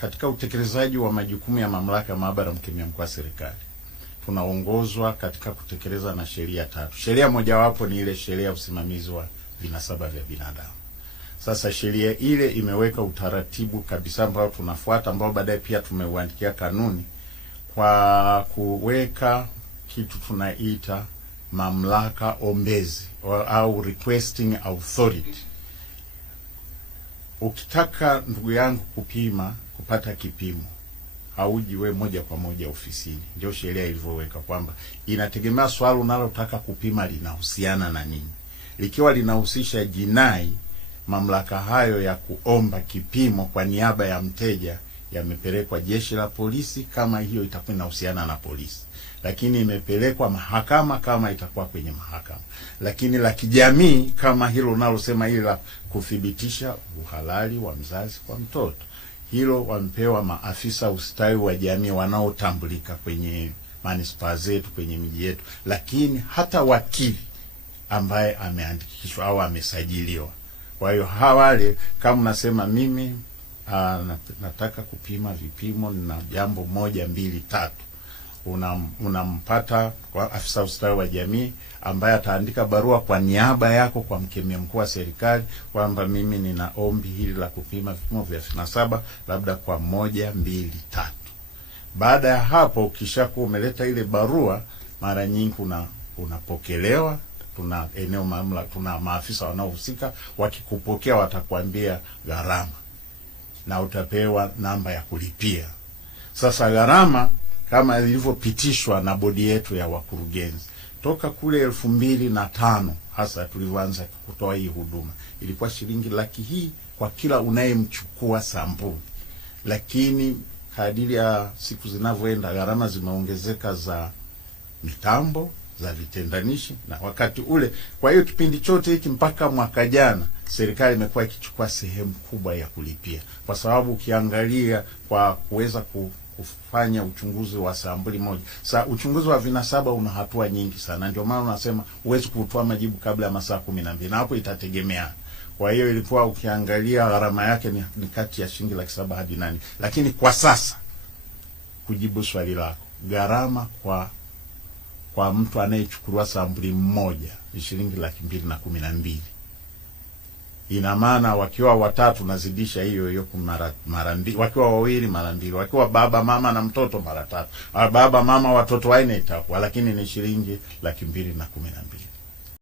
Katika utekelezaji wa majukumu ya mamlaka ya maabara mkemia mkuu wa serikali, tunaongozwa katika kutekeleza na sheria 3. Sheria mojawapo ni ile sheria ya usimamizi wa vinasaba vya binadamu. Sasa sheria ile imeweka utaratibu kabisa ambao tunafuata, ambao baadaye pia tumeuandikia kanuni kwa kuweka kitu tunaita mamlaka ombezi au requesting authority. Ukitaka ndugu yangu kupata kipimo, hauji we moja kwa moja ofisini. Ndio sheria ilivyoweka kwamba inategemea swali unalotaka kupima linahusiana na nini. Likiwa linahusisha jinai, mamlaka hayo ya kuomba kipimo kwa niaba ya mteja yamepelekwa jeshi la polisi kama hiyo itakuwa inahusiana na polisi, lakini imepelekwa mahakama kama itakuwa kwenye mahakama. Lakini la kijamii kama hilo unalosema hili la kuthibitisha uhalali wa mzazi kwa mtoto, hilo wamepewa maafisa ustawi wa jamii wanaotambulika kwenye manispaa zetu, kwenye miji yetu. Lakini hata wakili ambaye ameandikishwa au amesajiliwa. Kwa hiyo hawale kama nasema mimi nataka kupima vipimo na jambo 1, 2, 3, unampata kwa afisa ustawi wa jamii ambaye ataandika barua kwa niaba yako kwa mkemia mkuu wa serikali kwamba mimi nina ombi hili la kupima vipimo vya vinasaba labda kwa 1, 2, 3. Baada ya hapo ukishakuwa umeleta ile barua, mara nyingi unapokelewa. Tuna eneo mamlaka, tuna maafisa wanaohusika. Wakikupokea watakwambia gharama na utapewa namba ya kulipia. Sasa gharama kama ilivyopitishwa na bodi yetu ya wakurugenzi toka kule 2005 hasa tulivyoanza kutoa hii huduma, ilikuwa shilingi 100,000 kwa kila unayemchukua sampuli. Lakini kadiri ya siku zinavyoenda gharama zimeongezeka za mitambo, za vitendanishi na wakati ule. Kwa hiyo kipindi chote hiki mpaka mwaka jana serikali imekuwa ikichukua sehemu kubwa ya kulipia, kwa sababu ukiangalia kwa kuweza kufanya uchunguzi wa sampuli moja, uchunguzi wa vinasaba una hatua nyingi sana. Ndio maana unasema huwezi kutoa majibu kabla ya masaa 12, na hapo itategemea. Kwa hiyo ilikuwa ukiangalia gharama yake ni kati ya shilingi 700,000 hadi 8. Lakini kwa sasa kujibu swali lako, gharama kwa mtu anayechukuliwa sampuli moja ni shilingi 212,000. Ina maana wakiwa 3 nazidisha hiyo mara 2, wakiwa 2 mara 2, wakiwa baba mama na mtoto mara 3, baba mama watoto 4 itakuwa, lakini ni shilingi 212,000.